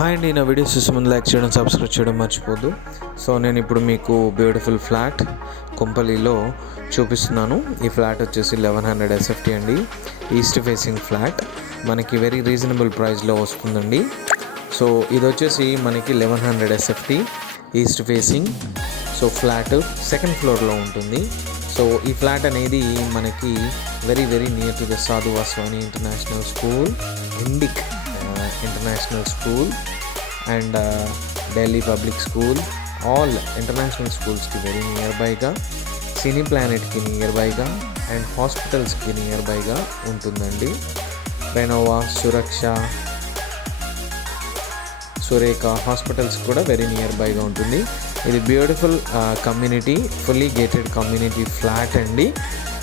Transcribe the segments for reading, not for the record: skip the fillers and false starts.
Hi అండి, నా videos చూసే ముందు లైక్ చేయడం, సబ్స్క్రైబ్ చేయడం మర్చిపోద్దు. సో నేను ఇప్పుడు మీకు బ్యూటిఫుల్ ఫ్లాట్ కొంపల్లిలో చూపిస్తున్నాను. ఈ ఫ్లాట్ వచ్చేసి 1100 SFT అండి. ఈస్ట్ ఫేసింగ్ ఫ్లాట్ మనకి వెరీ రీజనబుల్ ప్రైస్లో వస్తుందండి. సో ఇది వచ్చేసి మనకి 1100 SFT east facing. So flat second ఫ్లోర్లో ఉంటుంది. సో ఈ ఫ్లాట్ అనేది మనకి very near to the Sadhu Vaswani international school, Indic international school and Delhi public school, all international స్కూల్స్కి వెరీ నియర్ బైగా, సినీ ప్లానెట్కి నియర్ బైగా అండ్ హాస్పిటల్స్కి నియర్ బైగా ఉంటుందండి. రెనోవా, సురేఖ హాస్పిటల్స్ కూడా వెరీ నియర్ బైగా ఉంటుంది. ఇది beautiful community, fully gated community flat అండి.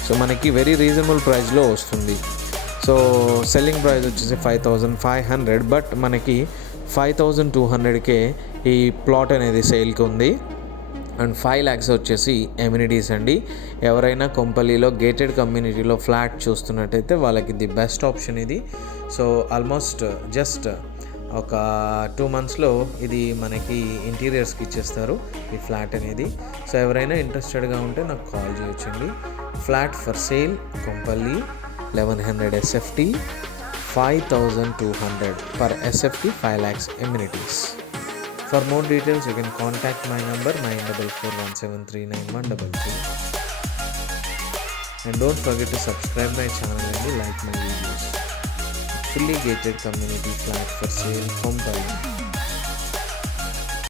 సో మనకి వెరీ రీజనబుల్ ప్రైస్లో వస్తుంది. సో సెల్లింగ్ ప్రైస్ వచ్చేసి 5500, బట్ మనకి 5200కే ఈ ప్లాట్ అనేది సేల్కి ఉంది. అండ్ 5 lakhs వచ్చేసి ఎమ్యూనిటీస్ అండి. ఎవరైనా కొంపల్లిలో గేటెడ్ కమ్యూనిటీలో ఫ్లాట్ చూస్తున్నట్టయితే వాళ్ళకి ది బెస్ట్ ఆప్షన్ ఇది. సో ఆల్మోస్ట్ జస్ట్ ఒక 2 monthsలో ఇది మనకి ఇంటీరియర్స్కి ఇచ్చేస్తారు ఈ ఫ్లాట్ అనేది. సో ఎవరైనా ఇంట్రెస్టెడ్గా ఉంటే నాకు కాల్ చేయొచ్చండి. Flat for sale Kompally 1100 SFT, 5200 per SFT, 5 lakhs amenities. For more details you can contact my number 9441739122. And don't forget to subscribe my channel and like my videos. Fully gated community flat for sale Kompally.